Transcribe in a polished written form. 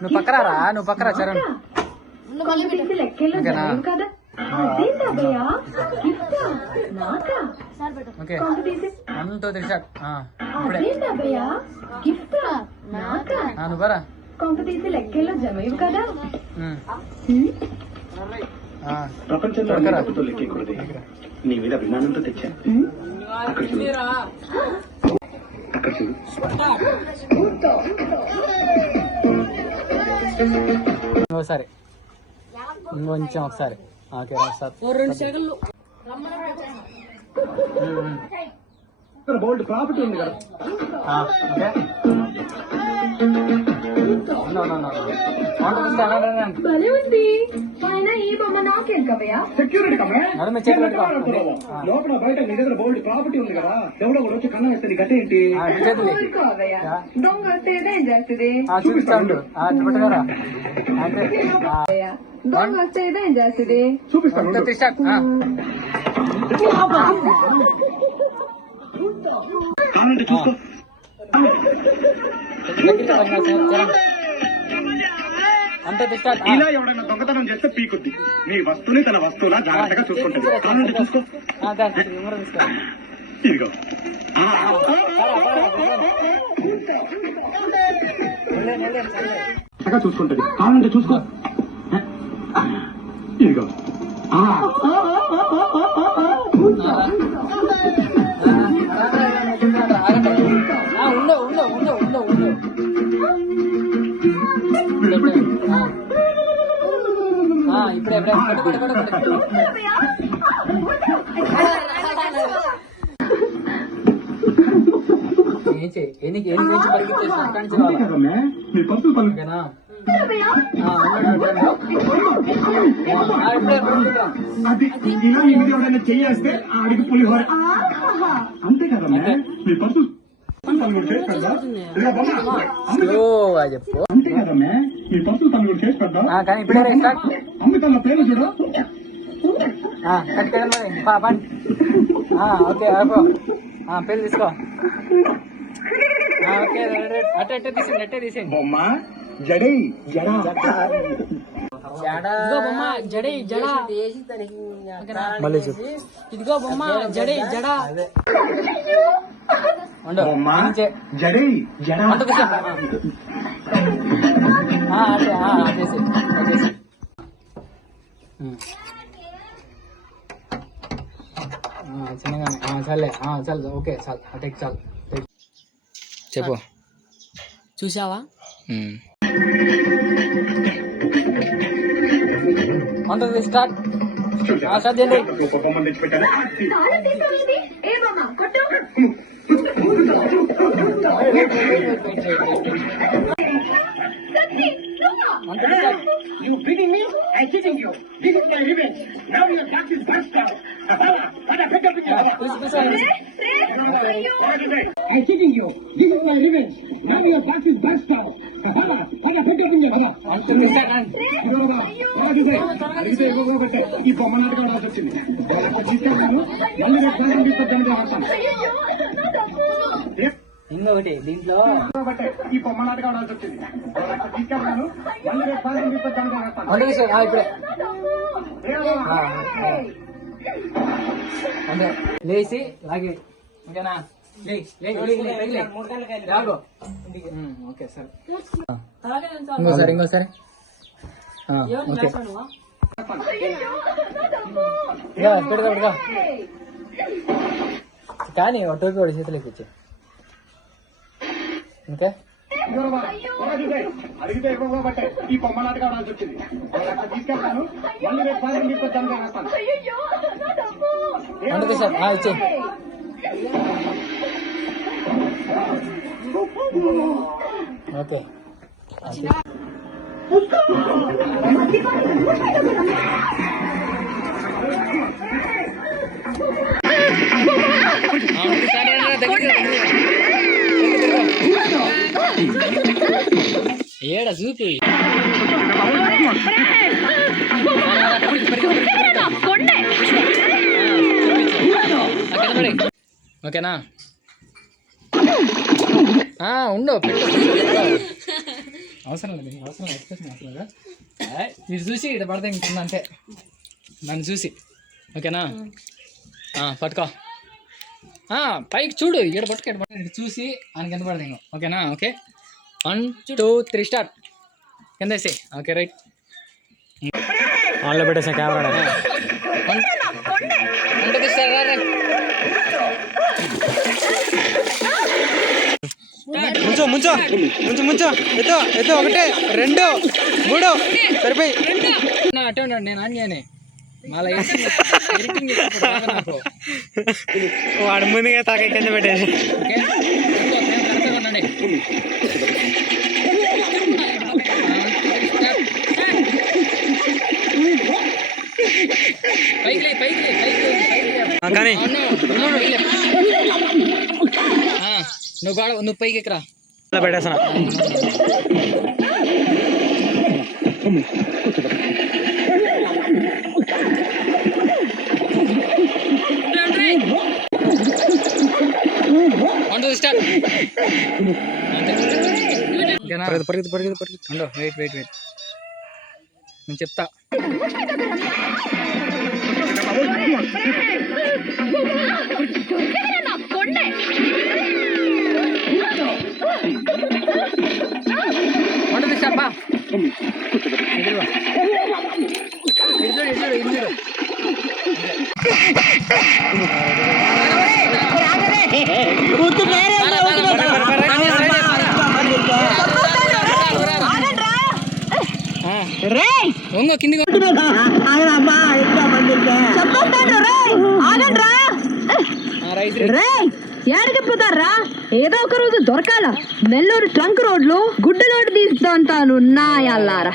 నువ్వు పక్కరారా, నువ్వు పక్కరా Charan. Okay 1 2 3 start. నువ్వు బరా కాంపిటీషన్ లెక్కల్లో జమేవు కదా. ప్రపంచంలో లెక్కకూడదు, నీ మీద అభిమానంతో తెచ్చాను. అక్కడ చూడు. ఇంకోసారి ఇంకొంచెం ఒకసారి. ఓకే బోల్డ్ ప్రాపర్టీ ఉంది కదా. భలే ఉంది. ఆయన ఈ బొమ్మ నాకేం కవయా? సెక్యూరిటీ లోపల బయట నీ దగ్గర బోల్డ్ ప్రాపర్టీ ఉంది కదా. ఎవడో కూడా వచ్చి కన్నం వేస్తే గత ఏంటి? దొంగ వస్తే ఏదేం చేస్తుంది? చూపిస్తాడు. దొంగ వస్తే ఏదేం చేస్తుంది? చూపిస్తాను. కావాలంటే చూసుకో. ఇలా ఎవడైనా దొంగతనం చేస్తే పీకుద్ది. మీ వస్తువుని తన వస్తువులా జాగ్రత్తగా చూసుకుంటుంది. కావాలంటే చూసుకో. ఇదిగో చూసుకుంటది. కావాలంటే చూసుకో. ఇదిగో మీ పర్సులు పనుకేనా? అది ఇలా ఎనిమిది ఎవరైనా చేయేస్తే ఆడికి పులిహోర. అంతే కదమ్మా. మీ పర్సులు చెప్పు. అంతే కదమ్మా. మీ పర్సులు తను కూడా చేసి పెడతా. కానీ ఇప్పుడే అమ్మితన్న పేరు చూడు. ఓకే పేరు తీసుకో. ఓకే అట్టే తీసేయండి. బొమ్మ జడై జడ బొమ్మ జడై జడ. మళ్ళీ చెప్పు. ఇదిగో బొమ్మ జడై జడ. బొమ్మ జడై జడ. చిన్నగానే చాలే. చాలు ఓకే చాలు. అటెక్ చాలు. చెప్పు. చూసావా? స్టార్ట్ చేయండి. బొమ్మ తెచ్చిపెట్టాను. You beating me? I cheating you. This is my revenge. Now your back is burst out. What a better picture. I cheating you. This is my revenge. Now your back is burst out. What a better picture. ఈ బొమ్మ నాటకం రాసి వచ్చింది. తీసుకెళ్తాను. మళ్ళీ రేపు సాయంత్రం తీసుకొచ్చాను. ఇంకొకటి దీంట్లో ఈ బొమ్మ నాటకం రాసి వచ్చింది. తీసుకెళ్తాను. మళ్ళీ రేపు సాయంత్రం తీసుకొచ్చాను. ఇప్పుడే అంటే లేచి లాగి. ఓకేనా? ఓకే సరే. ఇంకోసారి ఓకే పెడతా. కానీ టోపీ వాడి చేతులకి ఇచ్చి. ఓకే అడిగితే ఇవ్వబట్టే ఈ బొమ్మ నాటకం రాసి వచ్చింది. తీసుకెళ్తాను. మళ్ళీ రేపు సాయంత్రం తీసుకొచ్చాను. అందుకే సార్ ఇచ్చే. ఓకే ఏడా చూపు. ఓకేనా? ఉండవు పెట్టు. అవసరం లేదు నీకు అవసరం లేదు ఎక్స్ప్రెషన్ అవసరం లేదా ఇటు చూసి ఇటు పడితే ఇంకొంది అంతే నన్ను చూసి ఓకేనా పట్టుకో పైకి చూడు ఇక్కడ పట్టుకో ఇటు చూసి ఆయన కింద పడదు ఇంకో ఓకేనా ఓకే 1 2 3 స్టార్ట్ కింద వేసి ఓకే రైట్ ఆన్లో పెట్టేసా కెమెరా ఉంటుంది సార్ ముంచో ముంచో ముంచు ముంచో ఎత్తో ఎత్తో 1 2 3 సరిపోయి అటే ఉన్నాడు నేను ఆన్ చేయని మళ్ళీ ఎడిటింగ్ నాకు వాడు ముందుగా తాక కింద పెట్టేసి ఓకే కరెక్ట్గా ఉండండి పైకి కానీ నువ్వు పైకి ఎక్కరా పెట్టేసాను పరిగెత్తు పరిగెత్తు పరిగెత్తు వెయిట్ నేను చెప్తా ఉంటుంది చెప్పా కింది ఏడికి పోతారా ఏదో ఒక రోజు దొరకాల నెల్లూరు ట్రంక్ రోడ్ లో గుడ్డలోటి తీస్తాను నాయల్లారా